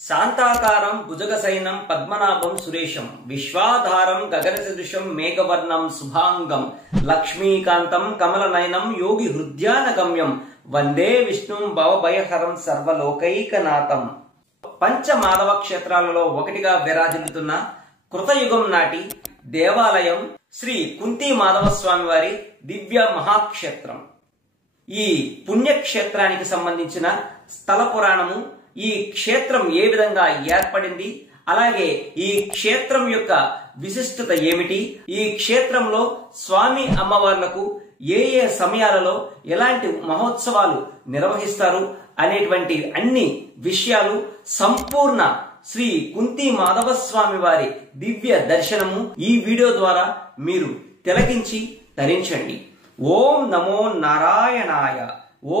శాంతాకారం భుజగశయనం పద్మనాభం సురేశం విశ్వాధారం గగనసదృశం మేఘవర్ణం శుభాంగం లక్ష్మీకాంతం కమలనయనం యోగి హృద్యానగమ్యం వందే విష్ణుం భవభయహరం సర్వలోకైకనాథం. పంచమాధవ క్షేత్రాలలో ఒకటిగా విరాజిల్లుతున్న కృతయుగం నాటి దేవాలయం శ్రీ కుంతి మాధవ స్వామి వారి దివ్య మహాక్షేత్రం. ఈ పుణ్యక్షేత్రానికి సంబంధించిన స్థల పురాణము, ఈ క్షేత్రం ఏ విధంగా ఏర్పడింది, అలాగే ఈ క్షేత్రం యొక్క విశిష్టత ఏమిటి, ఈ క్షేత్రంలో స్వామి అమ్మవార్లకు ఏ ఏ సమయాలలో ఎలాంటి మహోత్సవాలు నిర్వహిస్తారు అనేటువంటి అన్ని విషయాలు సంపూర్ణ శ్రీ కుంతి మాధవ స్వామి వారి దివ్య దర్శనము ఈ వీడియో ద్వారా మీరు తిలకించి తరించండి. ఓం నమో నారాయణాయ.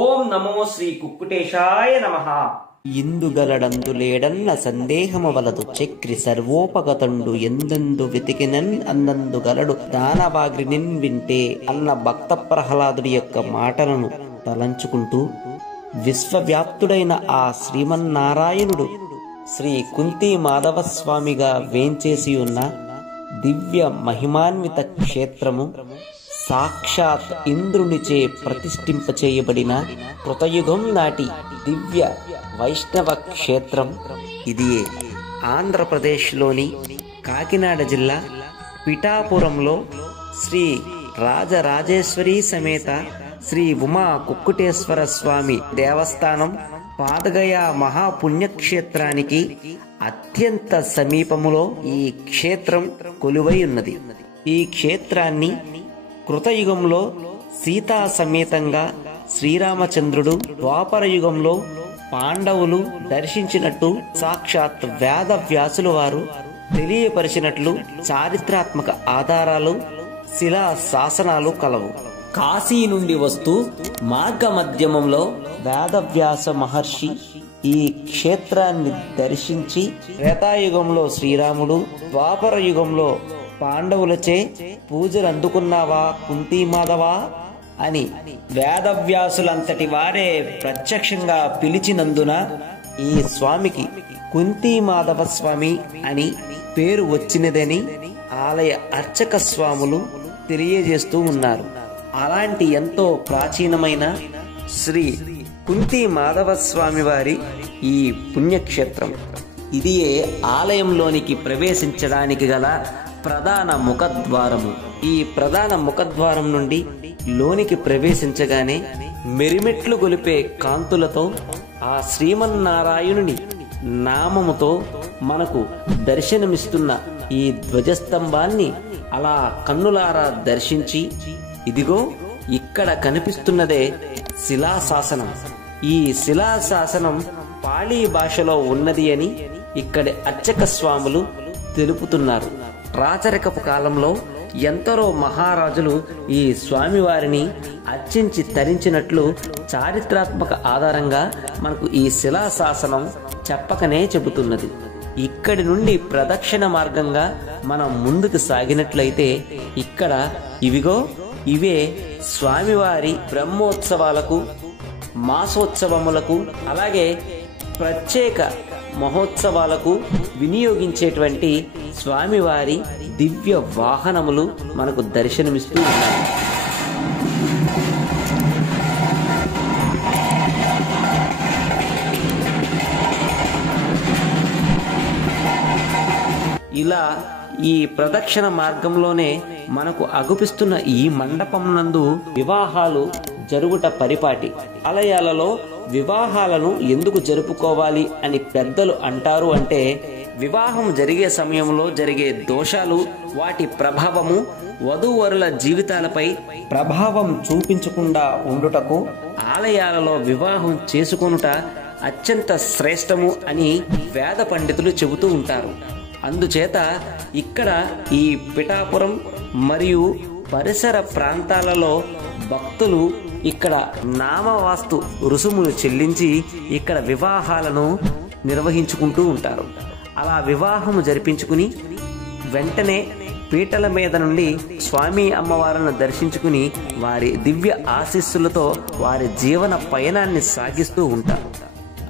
ఓం నమో శ్రీ కుక్కుటేశాయ నమః. ఇందుగలడందు లేడన్న సందేహము వలదు చక్రి సర్వోపగతండు ఎందెందు వెతికినన్ అందందు గలడు దానవాగ్రినిన్ వింటే అన్న భక్త ప్రహ్లాదుడి యొక్క మాటలను తలంచుకుంటూ విశ్వవ్యాప్తుడైన ఆ శ్రీమన్నారాయణుడు శ్రీ కుంతి మాధవ స్వామిగా వేంచేసి ఉన్న దివ్య మహిమాన్విత క్షేత్రము సాక్షాత్ ఇంద్రునిచే ప్రతిష్ఠింపచేయబడిన కృతయుగం నాటి దివ్య వైష్ణవ క్షేత్రం. ఇది ఆంధ్రప్రదేశ్లోని కాకినాడ జిల్లా పిఠాపురంలో శ్రీ రాజరాజేశ్వరి సమేత శ్రీ ఉమా కుక్కుటేశ్వర స్వామి దేవస్థానం పాదగయ మహాపుణ్యక్షేత్రానికి అత్యంత సమీపములో ఈ క్షేత్రం కొలువై ఉన్నది. ఈ క్షేత్రాన్ని కృతయుగంలో సీతా సమేతంగా శ్రీరామచంద్రుడు, ద్వాపర యుగంలో పాండవులు దర్శించినట్టు సాక్షాత్ వేద వ్యాసుల వారు తెలియపరిచినట్లు చారిత్రాత్మక ఆధారాలు, శిలా శాసనాలు కలవు. కాశీ నుండి వస్తూ మార్గ మధ్యమంలో వేదవ్యాస మహర్షి ఈ క్షేత్రాన్ని దర్శించి త్రేతాయుగంలో శ్రీరాముడు, ద్వాపర యుగంలో పాండవులచే పూజలు అందుకున్నావా కుంతి మాధవా అని వేదవ్యాసులంతటి వారే ప్రత్యక్షంగా పిలిచినందున ఈ స్వామికి కుంతి మాధవ స్వామి అని పేరు వచ్చినదని ఆలయ అర్చక స్వాములు తెలియజేస్తూ ఉన్నారు. అలాంటి ఎంతో ప్రాచీనమైన శ్రీ కుంతి మాధవ స్వామి వారి ఈ పుణ్యక్షేత్రం ఇది ఆలయంలోనికి ప్రవేశించడానికి గల ప్రధాన ముఖద్వారము. ఈ ప్రధాన ముఖద్వారం నుండి లోనికి ప్రవేశించగానే మెరిమెట్లు గొలిపే కాంతులతో ఆ శ్రీమన్నారాయణుని నామముతో మనకు దర్శనమిస్తున్న ఈ ధ్వజస్తంభాన్ని అలా కన్నులారా దర్శించి, ఇదిగో ఇక్కడ కనిపిస్తున్నదే శిలాశాసనం. ఈ శిలాశాసనం పాళీ భాషలో ఉన్నది అని ఇక్కడి అర్చక స్వాములు తెలుపుతున్నారు. రాచరికపు కాలంలో ఎందరో మహారాజులు ఈ స్వామివారిని అర్చించి తరించినట్లు చారిత్రాత్మక ఆధారంగా మనకు ఈ శిలాశాసనం చెప్పకనే చెబుతున్నది. ఇక్కడి నుండి ప్రదక్షిణ మార్గంగా మనం ముందుకు సాగినట్లయితే ఇక్కడ ఇవే స్వామివారి బ్రహ్మోత్సవాలకు, మాసోత్సవములకు, అలాగే ప్రత్యేక మహోత్సవాలకు వినియోగించేటువంటి స్వామివారి దివ్య వాహనములు మనకు దర్శనమిస్తూ ఉన్నాయి. ఇలా ఈ ప్రదక్షిణ మార్గంలోనే మనకు అగుపిస్తున్న ఈ మండపం నందు వివాహాలు జరుగుట పరిపాటి. ఆలయాలలో వివాహాలను ఎందుకు జరుపుకోవాలి అని పెద్దలు అంటారు అంటే, వివాహం జరిగే సమయంలో జరిగే దోషాలు, వాటి ప్రభావము వధూవరుల జీవితాలపై ప్రభావం చూపించకుండా ఉండుటకు ఆలయాలలో వివాహం చేసుకొనుట అత్యంత శ్రేష్టము అని వేద పండితులు చెబుతూ ఉంటారు. అందుచేత ఇక్కడ ఈ పిఠాపురం మరియు పరిసర ప్రాంతాలలో భక్తులు ఇక్కడ నామవాస్తు రుసుములు చెల్లించి ఇక్కడ వివాహాలను నిర్వహించుకుంటూ ఉంటారు. అలా వివాహము జరిపించుకుని వెంటనే పీటల మీద నుండి స్వామి అమ్మవారిని దర్శించుకుని వారి దివ్య ఆశీస్సులతో వారి జీవన పయనాన్ని సాగిస్తూ ఉంటారు.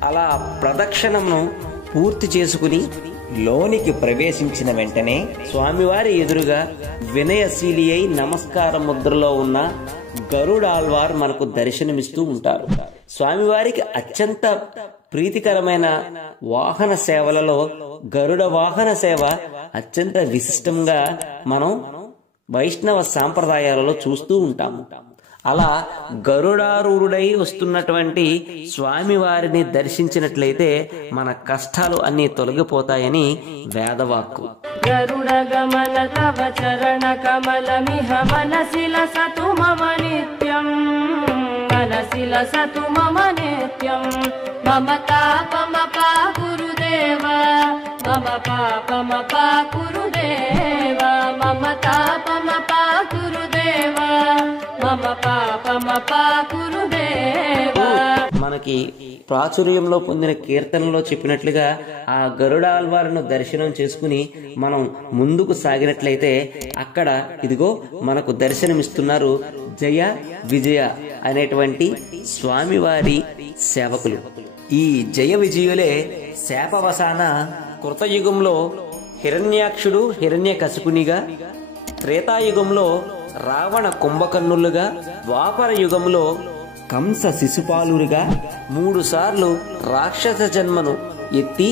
అలా ప్రదక్షిణమును పూర్తి చేసుకుని లోనికి ప్రవేశించిన వెంటనే స్వామివారి ఎదురుగా వినయశీలి అయి నమస్కార ముద్రలో ఉన్న గరుడాళ్వార్ మనకు దర్శనమిస్తూ ఉంటారు. స్వామివారికి అత్యంత ప్రీతికరమైన వాహన సేవలలో గరుడ వాహన సేవ అత్యంత విశిష్టంగా మనం వైష్ణవ సాంప్రదాయాలలో చూస్తూ ఉంటాము. అలా గరుడారూఢుడై వస్తున్నటువంటి స్వామివారిని దర్శించినట్లయితే మన కష్టాలు అన్నీ తొలగిపోతాయని వేదవాక్కు. గరుడ గమన తవ చరణ కమలమిహ మనసి లసతు మమ నిత్యం, మనసి లసతు మమ నిత్యం. మమ తాపమపా గురుదేవ, మమ పాపమపా గురుదేవ, మమ తాపమపా గురుదేవ, మమ పాపమపా గురుదేవ. మనకి ప్రాచుర్యంలో పొందిన కీర్తనలో చెప్పినట్లుగా ఆ గరుడాళ్వారును దర్శనం చేసుకుని మనం ముందుకు సాగినట్లయితే అక్కడ ఇదిగో మనకు దర్శనమిస్తున్నారు జయ విజయ అనేటువంటి స్వామివారి సేవకులు. ఈ జయ విజయులే శాపవసాన కృతయుగంలో హిరణ్యాక్షుడు హిరణ్యకశిపునిగా, త్రేతాయుగంలో రావణ కుంభకర్ణులుగా, ద్వాపర యుగంలో కంస శిశుపాలురుగా 3 సార్లు రాక్షస జన్మను ఎత్తి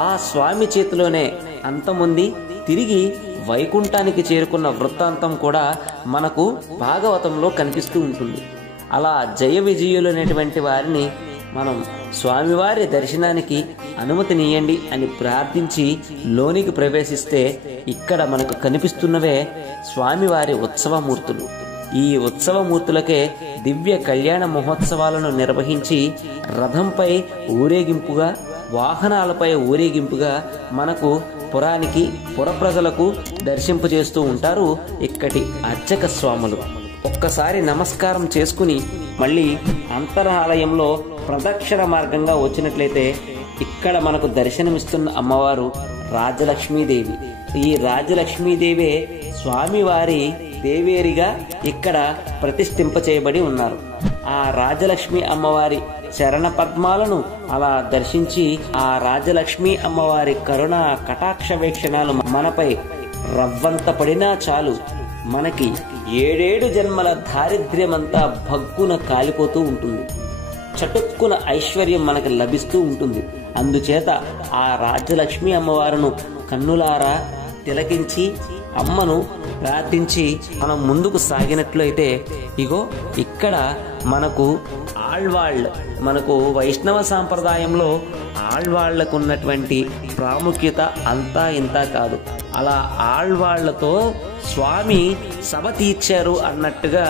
ఆ స్వామి చేతిలోనే అంతముంది తిరిగి వైకుంఠానికి చేరుకున్న వృత్తాంతం కూడా మనకు భాగవతంలో కనిపిస్తూ ఉంటుంది. అలా జయ విజయులైనటువంటి వారిని మనం స్వామివారి దర్శనానికి అనుమతినియండి అని ప్రార్థించి లోనికి ప్రవేశిస్తే ఇక్కడ మనకు కనిపిస్తున్నవే స్వామివారి ఉత్సవమూర్తులు. ఈ ఉత్సవమూర్తులకే దివ్య కళ్యాణ మహోత్సవాలను నిర్వహించి రథంపై ఊరేగింపుగా, వాహనాలపై ఊరేగింపుగా మనకు పురానికి పురప్రజలకు దర్శింపజేస్తూ ఉంటారు ఇక్కడి అర్చక స్వాములు. ఒక్కసారి నమస్కారం చేసుకుని మళ్ళీ అంతరాలయంలో ప్రదక్షిణ మార్గంగా వచ్చినట్లయితే ఇక్కడ మనకు దర్శనమిస్తున్న అమ్మవారు రాజలక్ష్మీదేవి. ఈ రాజలక్ష్మీదేవే స్వామివారి దేవేరిగా ఇక్కడ ప్రతిష్ఠింప చేయబడి ఉన్నారు. ఆ రాజలక్ష్మి అమ్మవారి చరణ పద్మాలను అలా దర్శించి ఆ రాజలక్ష్మి అమ్మవారి కరుణ కటాక్ష వీక్షణాలు మనపై రవ్వంత పడినా చాలు, మనకి 7 జన్మల దారిద్ర్యమంతా భగ్గున కాలిపోతూ ఉంటుంది. చటుక్కున ఐశ్వర్యం మనకు లభిస్తూ ఉంటుంది. అందుచేత ఆ రాజలక్ష్మి అమ్మవారును కన్నులారా తిలకించి అమ్మను ప్రార్థించి మనం ముందుకు సాగినట్లయితే ఇగో ఇక్కడ మనకు ఆళ్వాళ్ళ్, మనకు వైష్ణవ సాంప్రదాయంలో ఆళ్వాళ్లకు ఉన్నటువంటి ప్రాముఖ్యత అంతా ఇంత కాదు. అలా ఆళ్వాళ్లతో స్వామి సభ తీర్చారు అన్నట్టుగా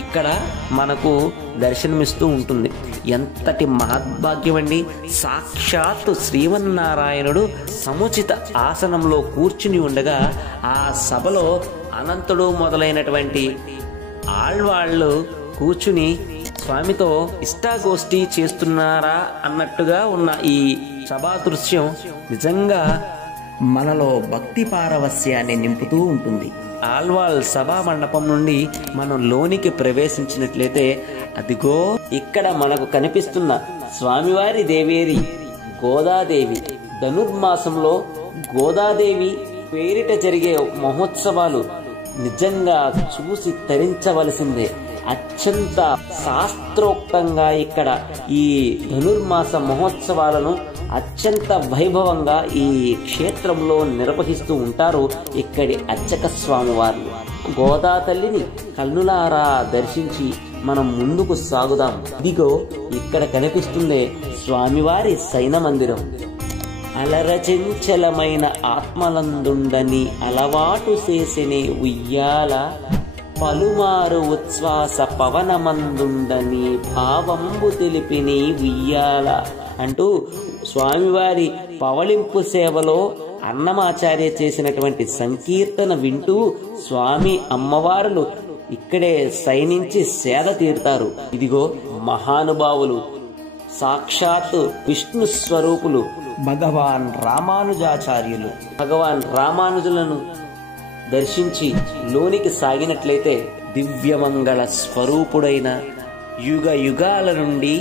ఇక్కడ మనకు దర్శనమిస్తూ ఉంటుంది. ఎంతటి మహద్భాగ్యం అండి! సాక్షాత్తు శ్రీమన్నారాయణుడు సముచిత ఆసనంలో కూర్చుని ఉండగా ఆ సభలో అనంతుడు మొదలైనటువంటి ఆళ్వాళ్ళు కూర్చుని స్వామితో ఇష్టాగోష్ఠి చేస్తున్నారా అన్నట్టుగా ఉన్న ఈ సభా దృశ్యం నిజంగా మనలో భక్తి పారవస్యాన్ని నింపుతూ ఉంటుంది. ఆళ్వాల్ సభా మండపం నుండి మనం లోనికి ప్రవేశించినట్లయితే అదిగో ఇక్కడ మనకు కనిపిస్తున్న స్వామివారి దేవేరి గోదాదేవి. ధనుర్మాసంలో గోదాదేవి పేరిట జరిగే మహోత్సవాలు నిజంగా చూసి తరించవలసిందే. అత్యంత శాస్త్రోక్తంగా ఇక్కడ ఈ ధనుర్మాస మహోత్సవాలను అత్యంత వైభవంగా ఈ క్షేత్రంలో నిర్వహిస్తూ ఉంటారు ఇక్కడి అర్చక స్వామివారు. గోదా తల్లిని కన్నులారా దర్శించి మనం ముందుకు సాగుదాం. ఇదిగో ఇక్కడ కనిపిస్తుందే స్వామివారి శయన మందిరం. అలరచంచలమైన ఆత్మలందుండని అలవాటు చేసినే ఉయ్యాల, పలుమారు ఉచ్ఛ్వాస పవనమందుండని భావంబు తెలిపిని ఉయ్యాల అంటూ స్వామివారి పవళింపు సేవలో అన్నమాచార్య చేసినటువంటి సంకీర్తన వింటూ స్వామి అమ్మవారులు ఇక్కడే శయనించి సేద తీరుతారు. ఇదిగో మహానుభావులు సాక్షాత్తు విష్ణు స్వరూపులు భగవాన్ రామానుజాచార్యులు. భగవాన్ రామానుజులను దర్శించి లోనికి సాగినట్లయితే దివ్యమంగళ స్వరూపుడైన యుగ యుగాల నుండి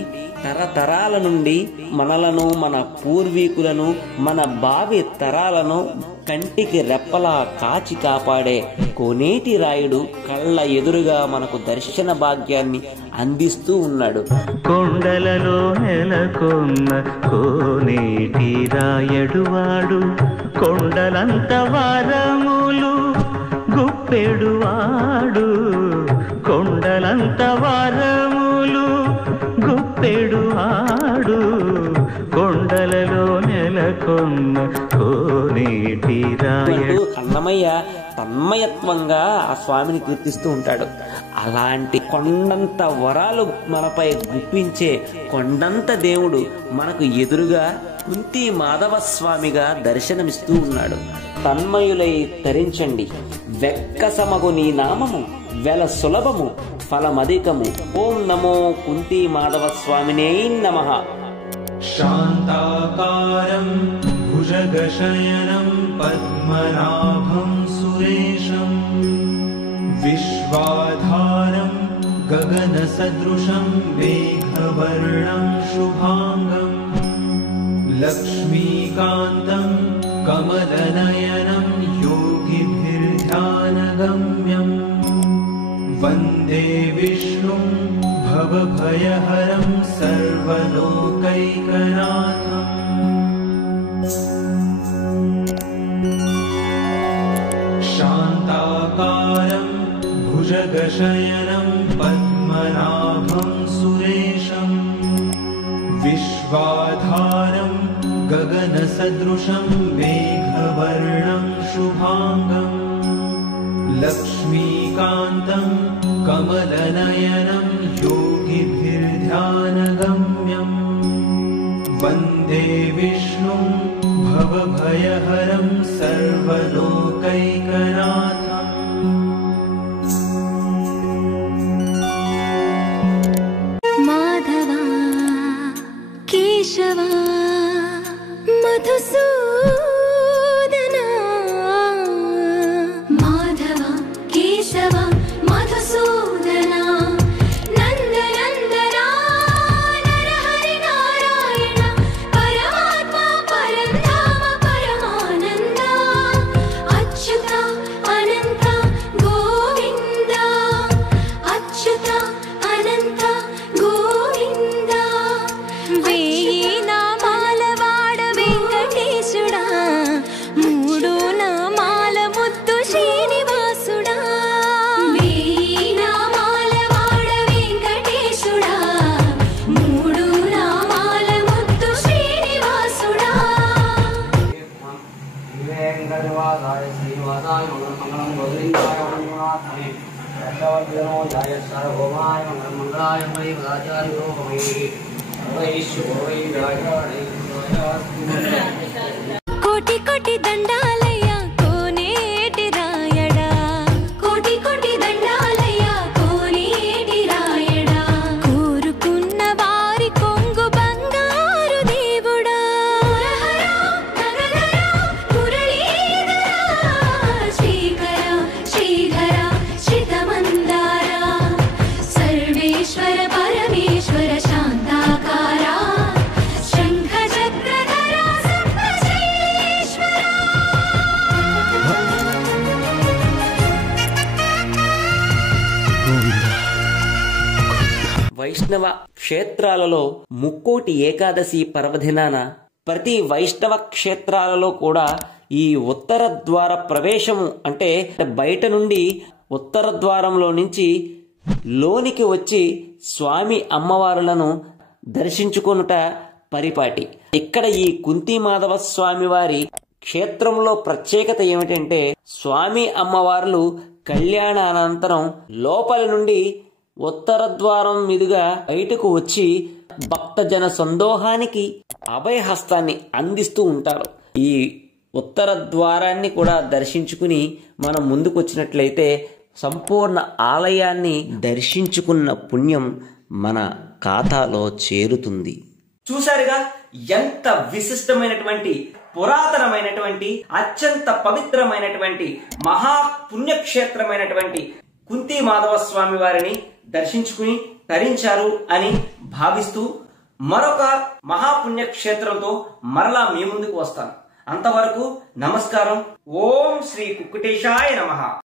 తరతరాల నుండి మనలను, మన పూర్వీకులను, మన భావి తరాలను కంటికి రెప్పలా కాచి కాపాడే కోనేటి రాయుడు కళ్ళ ఎదురుగా మనకు దర్శన భాగ్యాన్ని అందిస్తూ ఉన్నాడు. కొండలలో నెలకొన్న కోనేటి రాయుడు వాడు, కొండలంత వరములు గుప్పెడువాడు, కొండలంత వరములు గుప్పెడువాడు, కొండలలో నెలకొన్న కోనేటి రాయుడు. అన్నమయ్య తన్మయత్వంగా ఆ స్వామిని కీర్తిస్తూ ఉంటాడు. అలాంటి కొండంత వరాలు మనపై గుప్పించే కొండంత దేవుడు మనకు ఎదురుగా కుంతి మాధవ స్వామిగా దర్శనమిస్తూ ఉన్నాడు. తన్మయులై తరించండి, వెక్కసమగు నీ నామము వెల సులభము ఫలమధికము. ఓం నమో కుంతి మాధవ స్వామినే నమః. శాంతాకారం భుజగశయనం పద్మనాభం సురేశం, విశ్వాధారం గగనసదృశం మేఘవర్ణం శుభాంగం, లక్ష్మీకాంతం కమలనయనం యోగిభిర్ధ్యానగమ్యం, వందే విష్ణుం భవభయహరం సర్వలోకైకనాథం. శాంతాకారం భుజగశయనం పద్మనాభం సురేశం, విశ్వాధారం గగనసదృశం మేఘవర్ణం శుభాంగం, లక్ష్మీకాంతం కమలనయనం యోగిభిర్ధ్యానగమ్యం, వందే విష్ణుం భవభయహరం సర్వలోకైకనాథం. మాధవ కేశవ మధుసూదన, మాధవ కేశవ మధుసూదన, నందనందన నరహరి నారాయణ, పరమాత్మ పరంధామ పరమానంద, అచ్యుత అనంత గోవింద, అచ్యుత అనంత గోవింద. వేయి నామాల వాడ వెంకటేశుడా, మూడు నామాల ముద్దు శ్రీనివాసుడా, వేయి నామాల వాడ వెంకటేశుడా, మూడు నామాల ముద్దు శ్రీనివాసుడా. వెంకటవాసాయ శ్రీనివాసాయ మంగళం గోవిందాయ మంగళాయ జయ సర్వభౌమాయ మంగళాయ మై ఆచార్యో మై వైశ్వై రాజాణి. కోటి కోటి దండాలయ్య కోనేటి రాయడా, కోటి కోటి దండాలయ్య కోనేటి రాయడా, కోరుకున్న వారి కొంగు బంగారు దేవుడా, శ్రీకర శ్రీధర శ్రితమందార, సర్వేశ్వర పరమేశ్వర శాంతాకార, శంఖ చక్రధర సప్తశ్రీశ్వర. వైష్ణవ క్షేత్రాలలో ముక్కోటి ఏకాదశి పర్వదినాన ప్రతి వైష్ణవ క్షేత్రాలలో కూడా ఈ ఉత్తర ద్వార ప్రవేశము అంటే బయట నుండి ఉత్తర ద్వారంలో నుంచి లోనికి వచ్చి స్వామి అమ్మవారులను దర్శించుకొనుట పరిపాటి. ఇక్కడ ఈ కుంతి మాధవ స్వామి వారి క్షేత్రంలో ప్రత్యేకత ఏమిటంటే, స్వామి అమ్మవార్లు కళ్యాణానంతరం లోపలి నుండి ఉత్తర ద్వారం మీదుగా బయటకు వచ్చి భక్తజన సందోహానికి అభయహస్తాన్ని అందిస్తూ ఉంటారు. ఈ ఉత్తర ద్వారాన్ని కూడా దర్శించుకుని మనం ముందుకు వచ్చినట్లయితే సంపూర్ణ ఆలయాన్ని దర్శించుకున్న పుణ్యం మన ఖాతాలో చేరుతుంది. చూశారుగా ఎంత విశిష్టమైనటువంటి పురాతనమైనటువంటి అత్యంత పవిత్రమైనటువంటి మహా పుణ్యక్షేత్రమైనటువంటి కుంతి మాధవ స్వామి వారిని దర్శించుకుని తరించారు అని భావిస్తూ మరొక మహాపుణ్యక్షేత్రంతో మరలా మీ ముందుకు వస్తాను. అంతవరకు నమస్కారం. ఓం శ్రీ కుక్కుటేశాయ నమః.